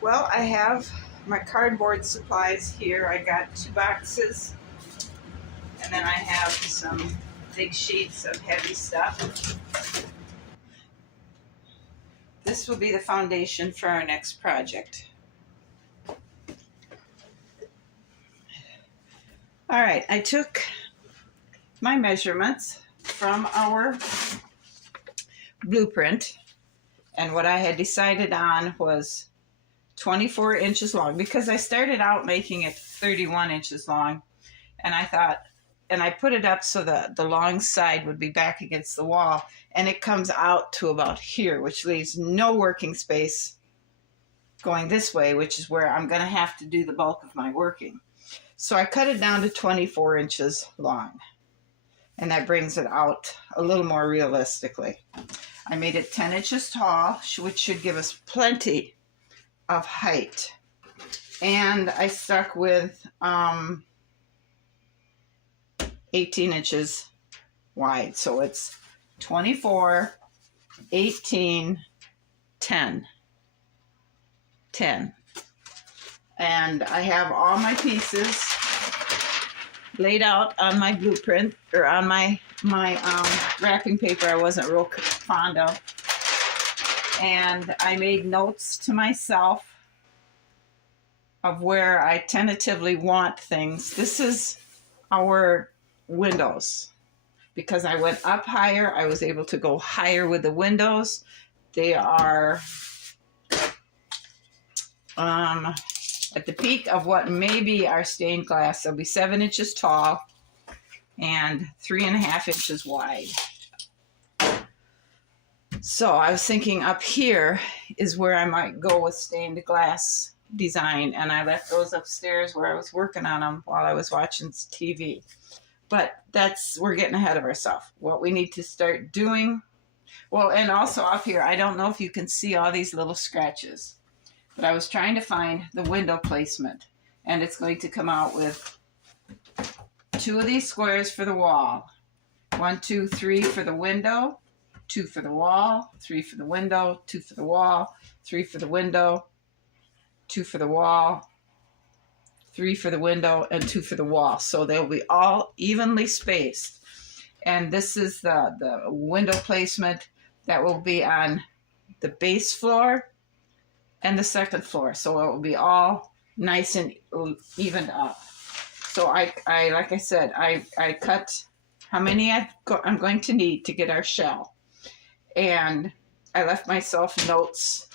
Well, I have my cardboard supplies here. I got 2 boxes, and then I have some big sheets of heavy stuff. This will be the foundation for our next project. All right, I took my measurements from our blueprint, and what I had decided on was 24 inches long, because I started out making it 31 inches long, and I thought, and I put it up so the long side would be back against the wall, and it comes out to about here, which leaves no working space going this way, which is where I'm going to have to do the bulk of my working. So I cut it down to 24 inches long, and that brings it out a little more realistically. I made it 10 inches tall, which should give us plenty of height. And I stuck with 18 inches wide. So it's 24, 18, 10. 10. And I have all my pieces laid out on my blueprint, or on my wrapping paper I wasn't real fond of. And I made notes to myself of where I tentatively want things. This is our windows. Because I went up higher, I was able to go higher with the windows. They are at the peak of what may be our stained glass. They'll be 7 inches tall and 3.5 inches wide. So I was thinking up here is where I might go with stained glass design, and I left those upstairs where I was working on them while I was watching TV. But we're getting ahead of ourselves. What we need to start doing, well, and also up here, I don't know if you can see all these little scratches, but I was trying to find the window placement, and it's going to come out with 2 of these squares for the wall. 1, 2, 3 for the window, 2 for the wall, 3 for the window, 2 for the wall, 3 for the window, 2 for the wall, 3 for the window, and 2 for the wall. So they'll be all evenly spaced. And this is the window placement that will be on the base floor and the second floor. So it will be all nice and evened up. So I like I said, I cut how many I'm going to need to get our shell. And I left myself notes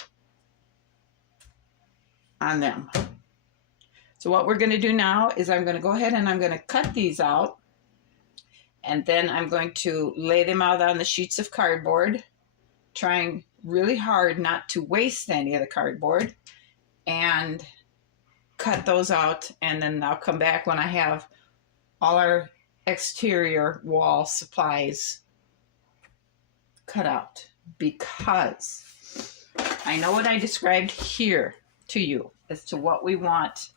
on them. So what we're going to do now is I'm going to go ahead and I'm going to cut these out, and then I'm going to lay them out on the sheets of cardboard, trying really hard not to waste any of the cardboard, and cut those out. And then I'll come back when I have all our exterior wall supplies cut out, because I know what I described here to you as to what we want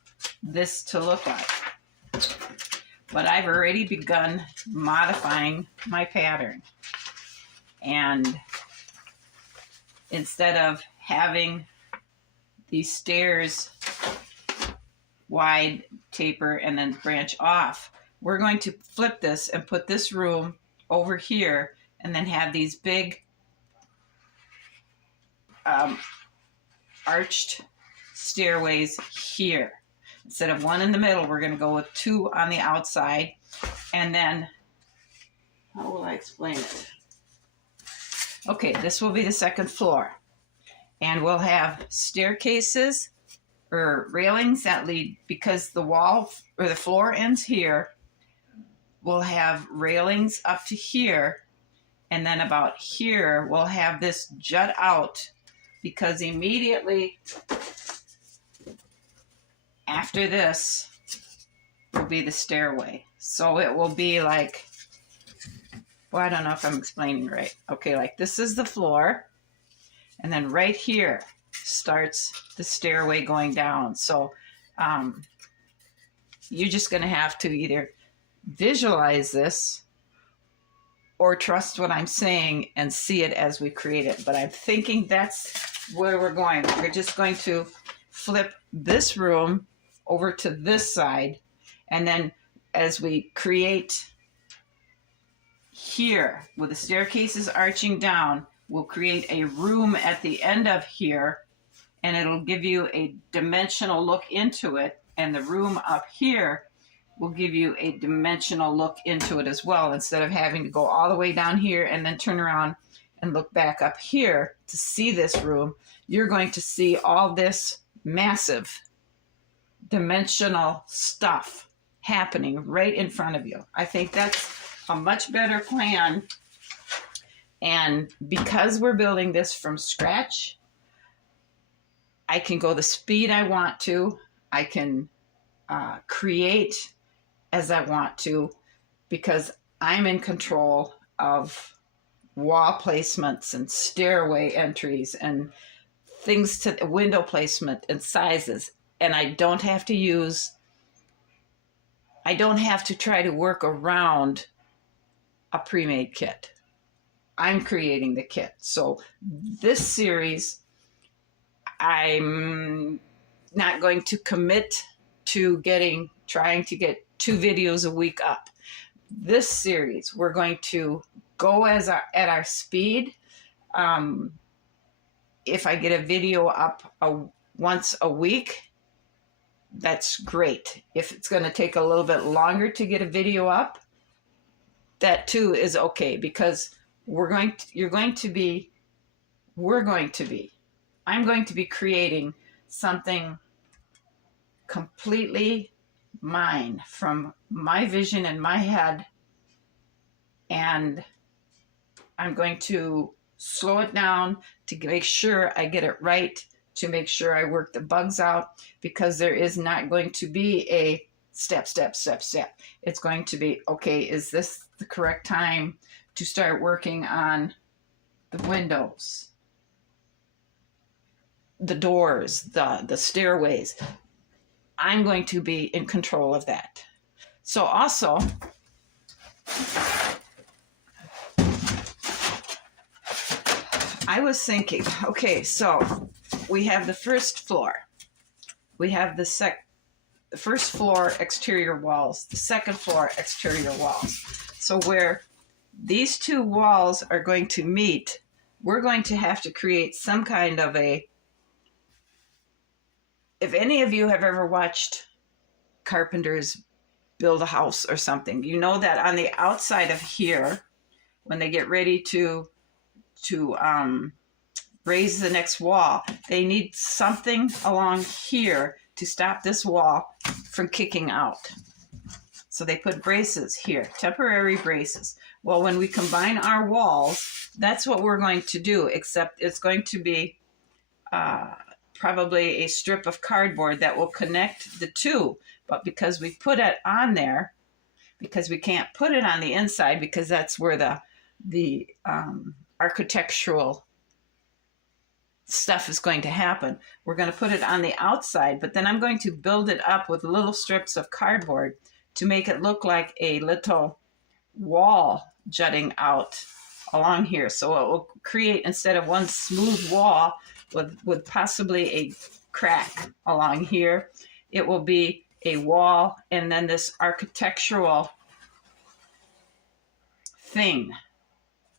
this to look like, but I've already begun modifying my pattern. And instead of having these stairs wide, taper, and then branch off, we're going to flip this and put this room over here, and then have these big arched stairways here. Instead of 1 in the middle, we're going to go with 2 on the outside. And then, how will I explain it? Okay, this will be the second floor. And we'll have staircases or railings that lead, because the wall or the floor ends here, we'll have railings up to here. And then about here, we'll have this jut out, because immediately after this will be the stairway. So it will be like, well, I don't know if I'm explaining right. Okay, like this is the floor, and then right here starts the stairway going down. So you're just going to have to either visualize this or trust what I'm saying and see it as we create it. But I'm thinking that's where we're going. We're just going to flip this room over to this side. And then as we create here, with the staircases arching down, we'll create a room at the end of here, and it'll give you a dimensional look into it. And the room up here will give you a dimensional look into it as well, instead of having to go all the way down here and then turn around and look back up here to see this room. You're going to see all this massive dimensional stuff happening right in front of you. I think that's a much better plan. And because we're building this from scratch, I can go the speed I want to. I can create as I want to, because I'm in control of wall placements and stairway entries and things to window placement and sizes. And I don't have to try to work around a pre-made kit. I'm creating the kit. So this series, I'm not going to commit to trying to get 2 videos a week up. This series, we're going to go at our speed. If I get a video up once a week, that's great. If it's going to take a little bit longer to get a video up, that too is okay, because I'm going to be creating something completely mine, from my vision in my head, and I'm going to slow it down to make sure I get it right, to make sure I work the bugs out, because there is not going to be a step. It's going to be, okay, is this the correct time to start working on the windows, the doors, the stairways? I'm going to be in control of that. So also, I was thinking, okay, so we have the first floor. We have the first floor exterior walls, the second floor exterior walls. So where these 2 walls are going to meet, we're going to have to create some kind of if any of you have ever watched carpenters build a house or something, you know that on the outside of here, when they get ready to raise the next wall, they need something along here to stop this wall from kicking out. So they put braces here, temporary braces. Well, when we combine our walls, that's what we're going to do, except it's going to be probably a strip of cardboard that will connect the 2. But because we put it on there, because we can't put it on the inside, because that's where the architectural stuff is going to happen, we're going to put it on the outside. But then I'm going to build it up with little strips of cardboard to make it look like a little wall jutting out along here. So it will create, instead of one smooth wall with possibly a crack along here, it will be a wall and then this architectural thing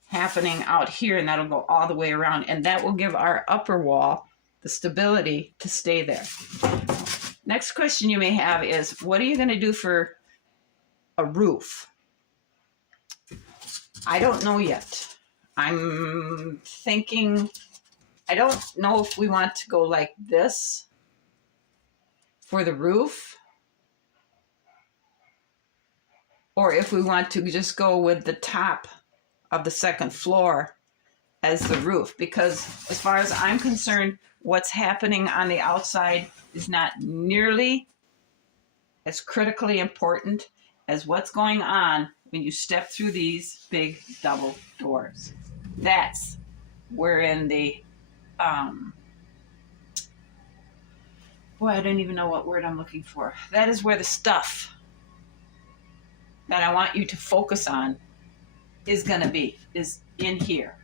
happening out here, and that'll go all the way around, and that will give our upper wall the stability to stay there. Next question you may have is, what are you going to do for a roof? I don't know yet. I'm thinking, I don't know if we want to go like this for the roof, or if we want to just go with the top of the second floor as the roof, because as far as I'm concerned, what's happening on the outside is not nearly as critically important as what's going on when you step through these big double doors. That's where in the boy, I don't even know what word I'm looking for. That is where the stuff that I want you to focus on is going to be, is in here,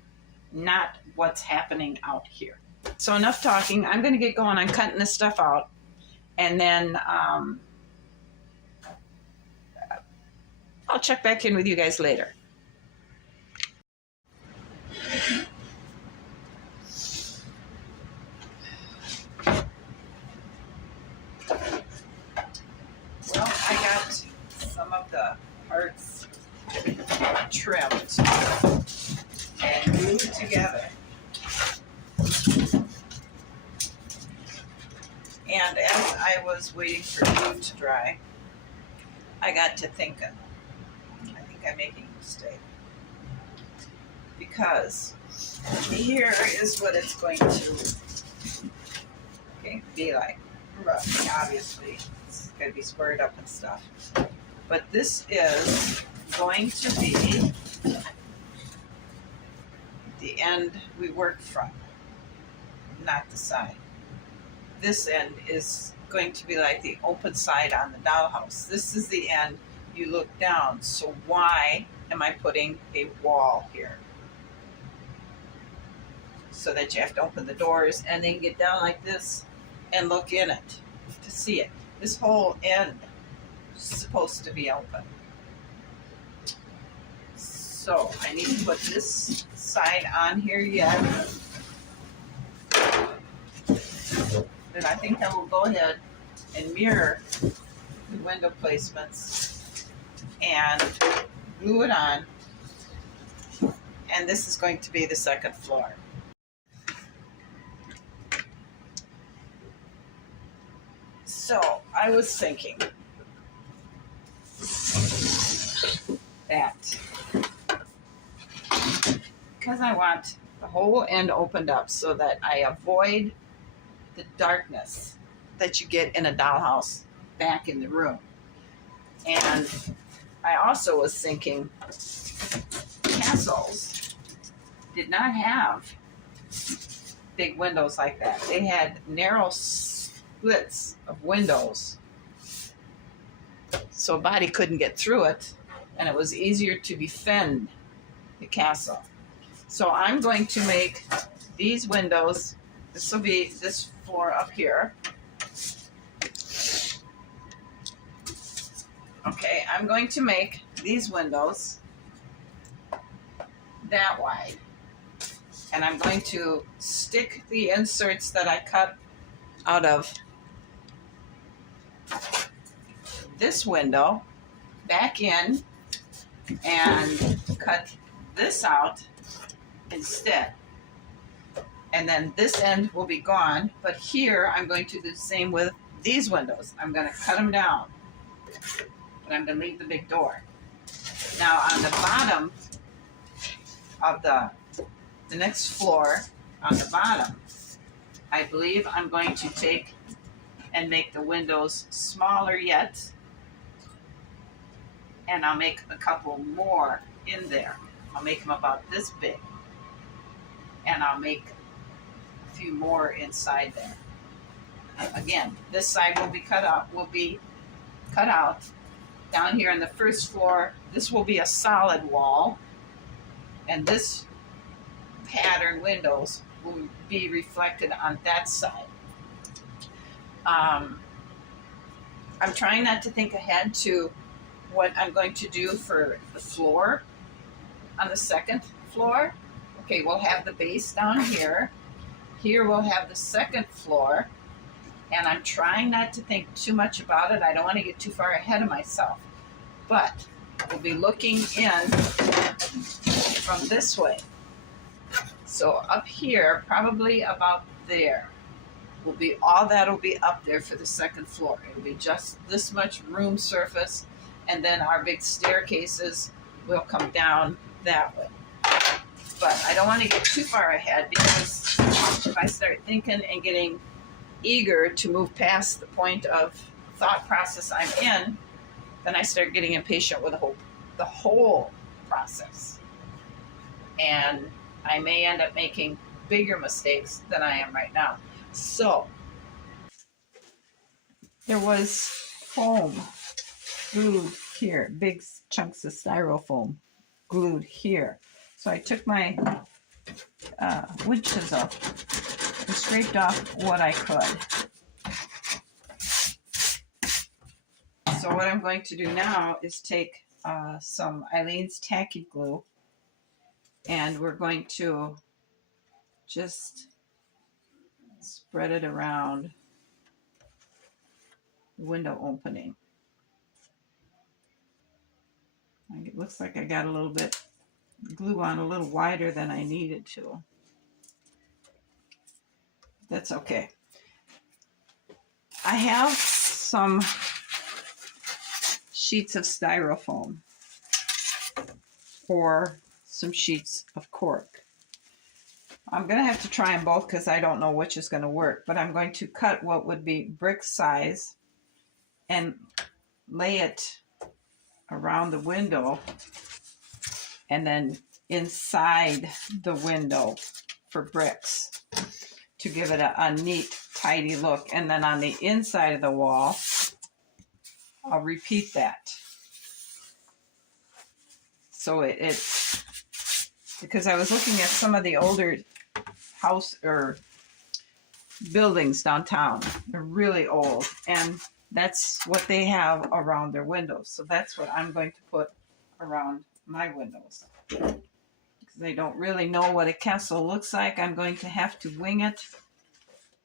not what's happening out here. So enough talking. I'm going to get going on cutting this stuff out. And then I'll check back in with you guys later. Well, I got some of the parts trimmed and glued together. And as I was waiting for glue to dry, I got to thinking, I think I'm making a mistake. Because here is what it's going to be like. Rough, obviously. It's going to be squared up and stuff. But this is going to be the end we worked from, not the side. This end is going to be like the open side on the dollhouse. This is the end you look down. So why am I putting a wall here? So that you have to open the doors and then get down like this and look in it to see it. This whole end is supposed to be open. So I need to put this side on here yet. Then I think I will go ahead and mirror the window placements and glue it on. And this is going to be the second floor. So I was thinking that because I want the whole end opened up so that I avoid the darkness that you get in a dollhouse back in the room. And I also was thinking castles did not have big windows like that. They had narrow slits of windows so a body couldn't get through it, and it was easier to defend the castle. So I'm going to make these windows, this will be this floor up here. Okay, I'm going to make these windows that wide. And I'm going to stick the inserts that I cut out of this window back in and cut this out instead. And then this end will be gone, but here I'm going to do the same with these windows. I'm going to cut them down, but I'm going to leave the big door. Now on the bottom of the next floor, on the bottom, I believe I'm going to take and make the windows smaller yet, and I'll make a couple more in there. I'll make them about this big, and I'll make a few more inside there. Again, this side will be cut out. Down here on the first floor, this will be a solid wall, and this pattern windows will be reflected on that side. I'm trying not to think ahead to what I'm going to do for the floor on the second floor. Okay, we'll have the base down here. Here we'll have the second floor, and I'm trying not to think too much about it. I don't want to get too far ahead of myself, but we'll be looking in from this way. So up here, probably about there, will be all that'll be up there for the second floor. It'll be just this much room surface, and then our big staircases will come down that way. But I don't want to get too far ahead, because if I start thinking and getting eager to move past the point of thought process I'm in, then I start getting impatient with the whole process. And I may end up making bigger mistakes than I am right now. So there was foam glued here, big chunks of styrofoam glued here. So I took my wood chisel and scraped off what I could. So what I'm going to do now is take some Aleene's Tacky Glue, and we're going to just spread it around the window opening. It looks like I got a little bit glue on a little wider than I needed to. That's okay. I have some sheets of styrofoam or some sheets of cork. I'm going to have to try them both because I don't know which is going to work, but I'm going to cut what would be brick size and lay it around the window and then inside the window for bricks to give it a neat, tidy look. And then on the inside of the wall, I'll repeat that. So it's because I was looking at some of the older house or buildings downtown. They're really old, and that's what they have around their windows. So that's what I'm going to put around my windows. Because they don't really know what a castle looks like, I'm going to have to wing it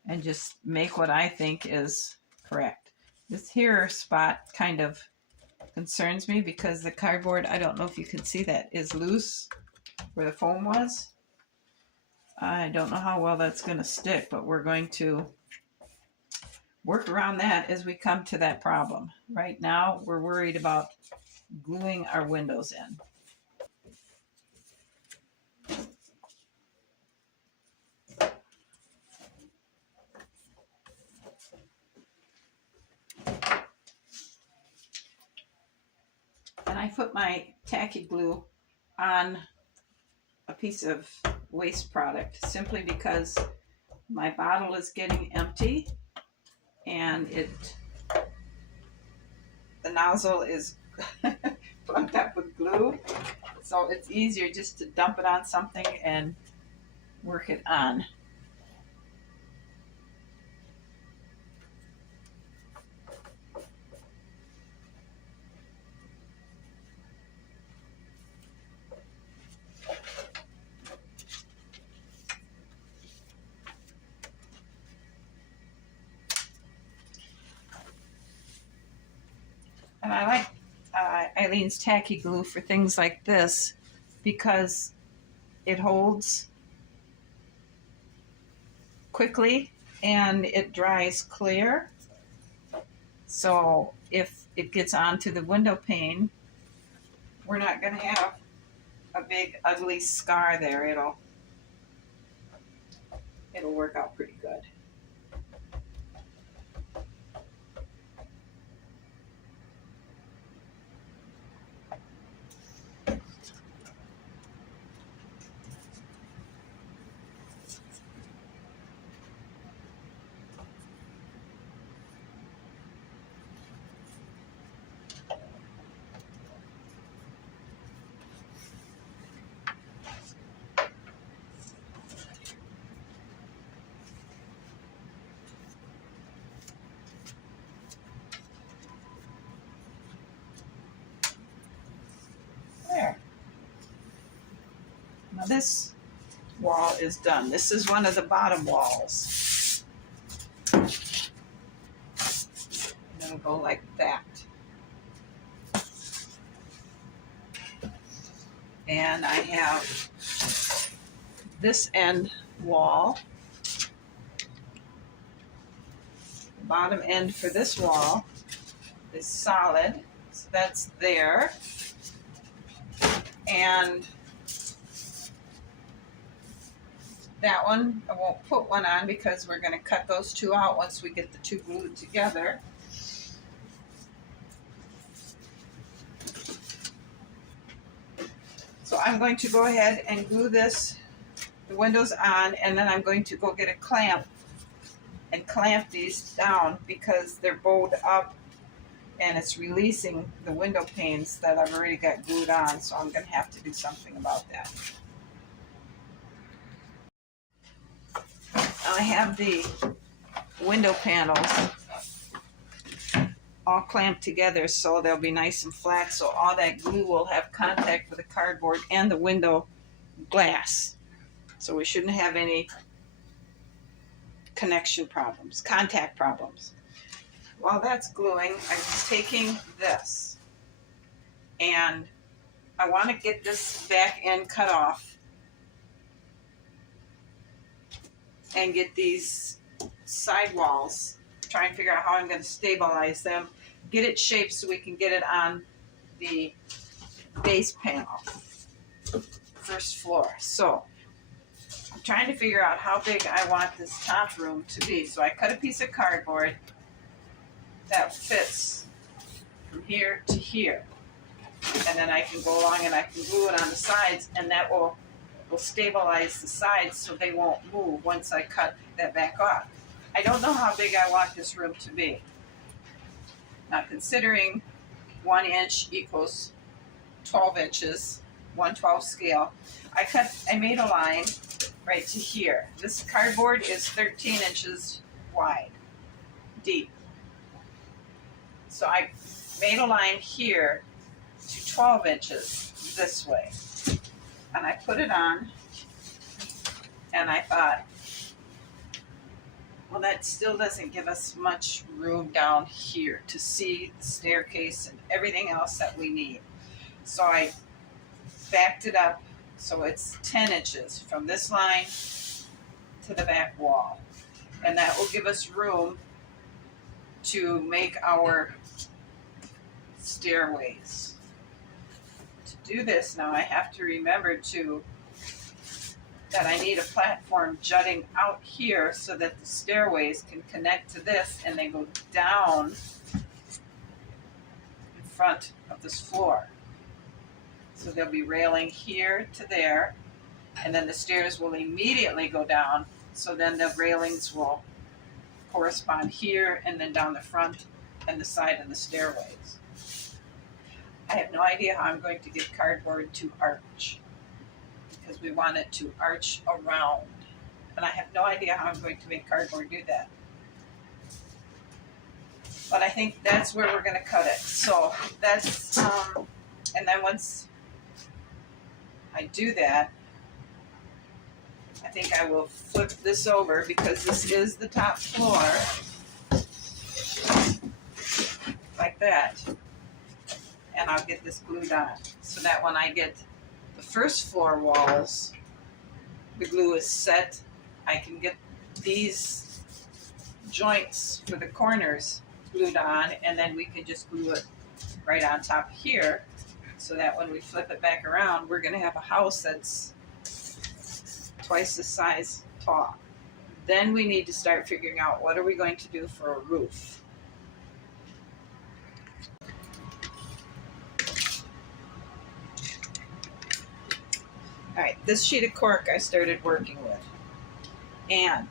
and just make what I think is correct. This here spot kind of concerns me because the cardboard, I don't know if you can see that, is loose where the foam was. I don't know how well that's going to stick, but we're going to work around that as we come to that problem. Right now, we're worried about gluing our windows in. And I put my tacky glue on a piece of waste product simply because my bottle is getting empty and the nozzle is plugged up with glue, so it's easier just to dump it on something and work it on. And I like Aleene's Tacky Glue for things like this because it holds quickly and it dries clear. So if it gets onto the window pane, we're not going to have a big ugly scar there. It'll work out pretty good. There. Now this wall is done. This is one of the bottom walls. And it'll go like that. And I have this end wall. The bottom end for this wall is solid, so that's there. And that one, I won't put one on because we're going to cut those two out once we get the two glued together. So I'm going to go ahead and glue the windows on, and then I'm going to go get a clamp and clamp these down because they're bowed up and it's releasing the window panes that I've already got glued on, so I'm going to have to do something about that. I have the window panels all clamped together so they'll be nice and flat, so all that glue will have contact with the cardboard and the window glass. So we shouldn't have any connection problems, contact problems. While that's gluing, I'm just taking this and I want to get this back end cut off and get these side walls, try and figure out how I'm going to stabilize them, get it shaped so we can get it on the base panel, first floor. So I'm trying to figure out how big I want this top room to be. So I cut a piece of cardboard that fits from here to here. And then I can go along and I can glue it on the sides, and that will stabilize the sides so they won't move once I cut that back off. I don't know how big I want this room to be. Now, considering 1 inch equals 12 inches, 1/12 scale, I made a line right to here. This cardboard is 13 inches wide, deep. So I made a line here to 12 inches this way. And I put it on, and I thought, well, that still doesn't give us much room down here to see the staircase and everything else that we need. So I backed it up so it's 10 inches from this line to the back wall. And that will give us room to make our stairways. To do this now, I have to remember that I need a platform jutting out here so that the stairways can connect to this and they go down in front of this floor. So there'll be railing here to there, and then the stairs will immediately go down, so then the railings will correspond here and then down the front and the side of the stairways. I have no idea how I'm going to get cardboard to arch, because we want it to arch around. And I have no idea how I'm going to make cardboard do that. But I think that's where we're going to cut it. So that's, and then once I do that, I think I will flip this over, because this is the top floor, like that. And I'll get this glued on, so that when I get the first floor walls, the glue is set, I can get these joints for the corners glued on, and then we can just glue it right on top here, so that when we flip it back around, we're going to have a house that's twice the size tall. Then we need to start figuring out what are we going to do for a roof. All right, this sheet of cork I started working with, and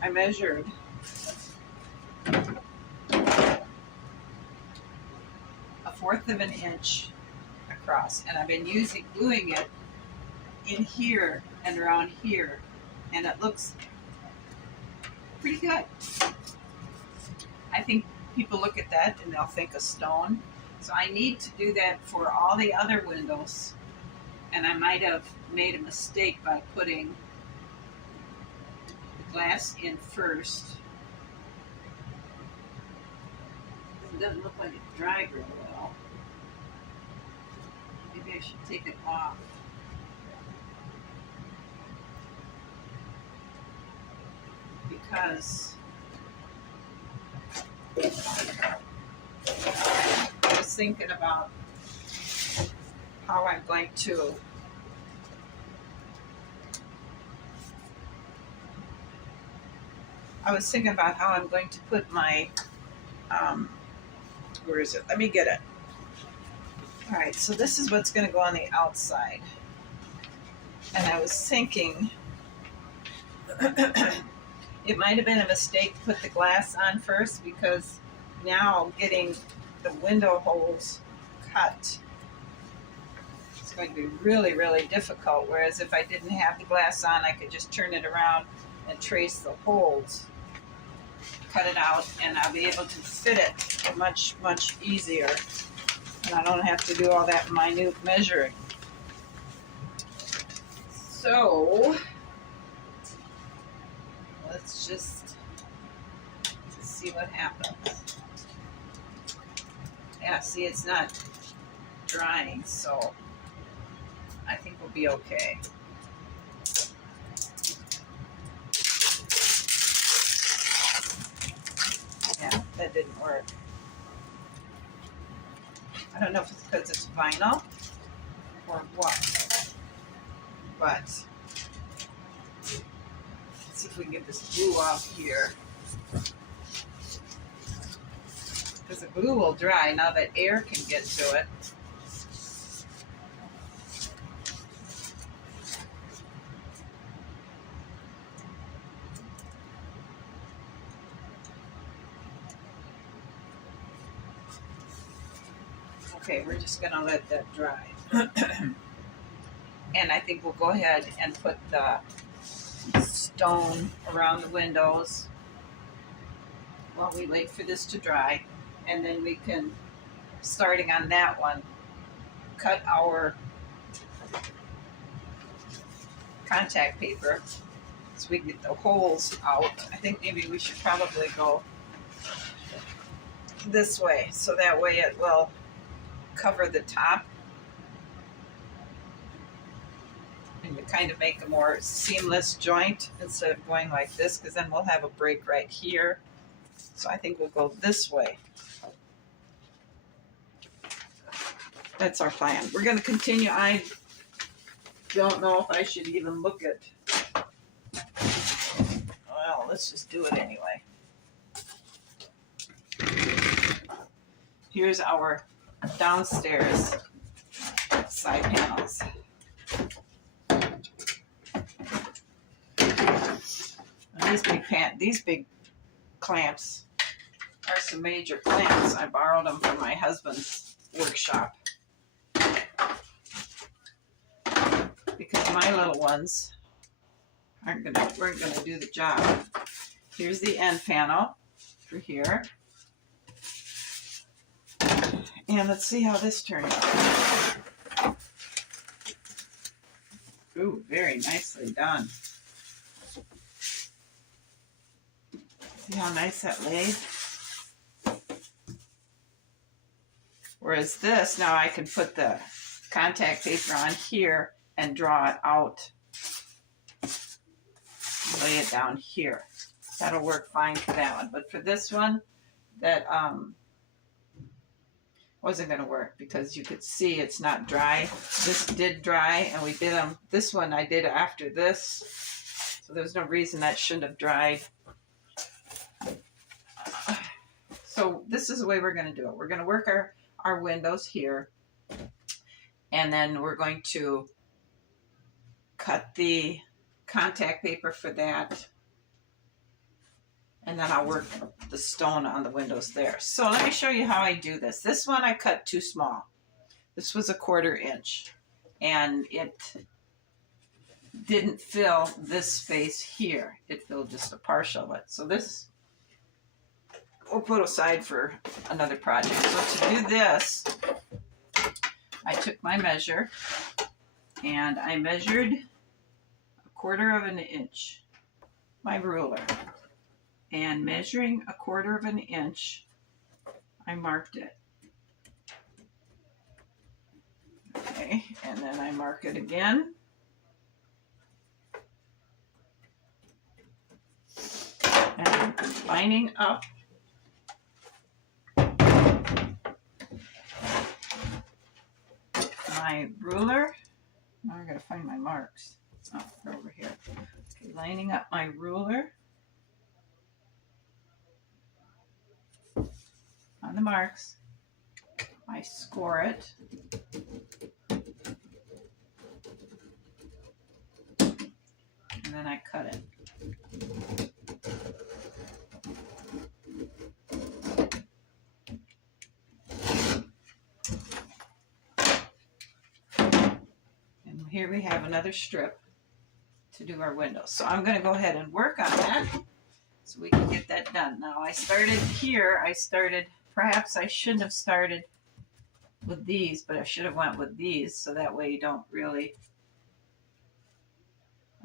I measured a 1/4 of an inch across, and I've been gluing it in here and around here, and it looks pretty good. I think people look at that and they'll think of stone, so I need to do that for all the other windows. And I might have made a mistake by putting the glass in first. It doesn't look like it dried real well. Maybe I should take it off. Because I was thinking about how I'm going to put my, where is it? Let me get it. All right, so this is what's going to go on the outside. And I was thinking it might have been a mistake to put the glass on first, because now getting the window holes cut, it's going to be really, really difficult. Whereas if I didn't have the glass on, I could just turn it around and trace the holes, cut it out, and I'll be able to fit it much, much easier. And I don't have to do all that minute measuring. So let's just see what happens. Yeah, see, it's not drying, so I think we'll be okay. Yeah, that didn't work. I don't know if it's because it's vinyl or what, but let's see if we can get this glue off here. Because the glue will dry now that air can get to it. Okay, we're just gonna let that dry. And I think we'll go ahead and put the stone around the windows while we wait for this to dry. And then we can, starting on that one, cut our contact paper so we can get the holes out. I think maybe we should probably go this way so that way it will cover the top and to kind of make a more seamless joint instead of going like this, because then we'll have a break right here. So I think we'll go this way. That's our plan. We're going to continue. I don't know if I should even look at, well, let's just do it anyway. Here's our downstairs side panels. And these big clamps are some major clamps. I borrowed them from my husband's workshop because my little ones weren't gonna do the job. Here's the end panel for here. And let's see how this turned out. Ooh, very nicely done. See how nice that laid? Whereas this, now I can put the contact paper on here and draw it out. Lay it down here. That'll work fine for that one. But for this one, that wasn't going to work because you could see it's not dry. This did dry, and we did them. This one I did after this, so there's no reason that shouldn't have dried. So this is the way we're going to do it. We're going to work our windows here, and then we're going to cut the contact paper for that, and then I'll work the stone on the windows there. So let me show you how I do this. This one I cut too small. This was a 1/4 inch, and it didn't fill this space here. It filled just a partial of it. So this we'll put aside for another project. So to do this, I took my measure and I measured 1/4 inch, my ruler. And measuring 1/4 inch, I marked it. Okay, and then I mark it again. And I'm lining up my ruler. Now I gotta find my marks. Oh, they're over here. Okay, lining up my ruler on the marks. I score it. And then I cut it. And here we have another strip. to do our windows. So I'm going to go ahead and work on that so we can get that done. Now I started here. Perhaps I shouldn't have started with these, but I should have went with these, so that way you don't really,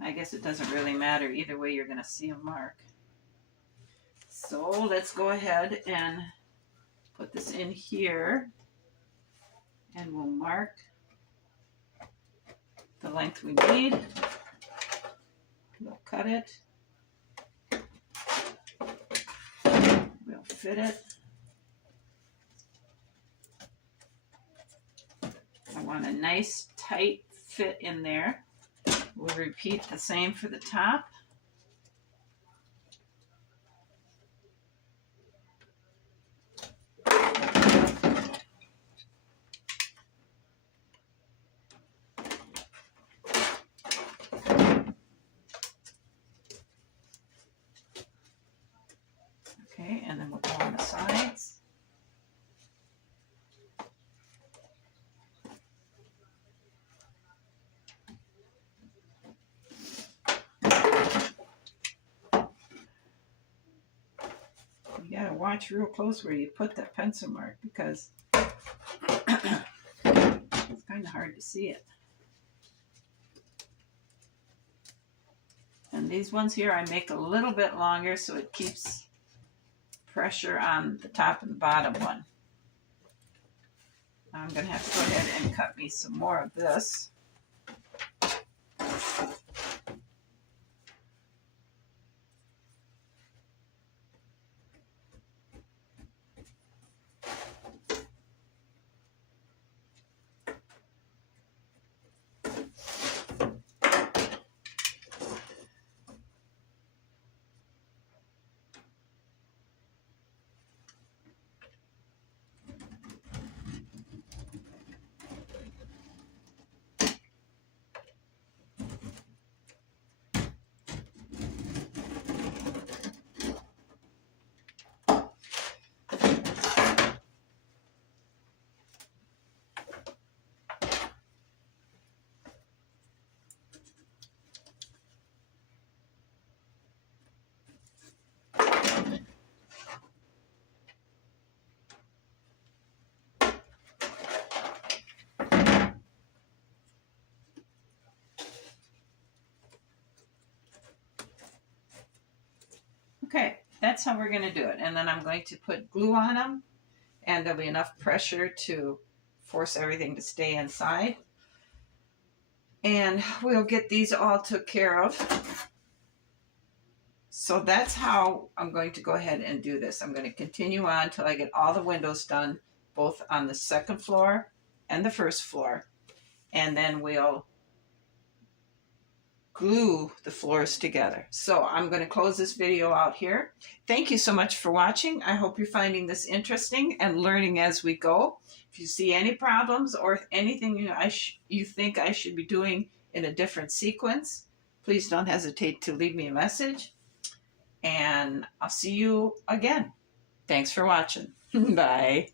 I guess it doesn't really matter. Either way, you're going to see a mark. So let's go ahead and put this in here, and we'll mark the length we need. We'll cut it. We'll fit it. I want a nice tight fit in there. We'll repeat the same for the top. Okay, and then we'll go on the sides. You gotta watch real close where you put that pencil mark, because it's kind of hard to see it. And these ones here I make a little bit longer so it keeps pressure on the top and the bottom one. I'm going to have to go ahead and cut me some more of this. Okay, that's how we're going to do it. And then I'm going to put glue on them, and there'll be enough pressure to force everything to stay inside. And we'll get these all took care of. So that's how I'm going to go ahead and do this. I'm going to continue on until I get all the windows done, both on the second floor and the first floor. And then we'll glue the floors together. So I'm going to close this video out here. Thank you so much for watching. I hope you're finding this interesting and learning as we go. If you see any problems or anything you think I should be doing in a different sequence, please don't hesitate to leave me a message. And I'll see you again. Thanks for watching. Bye.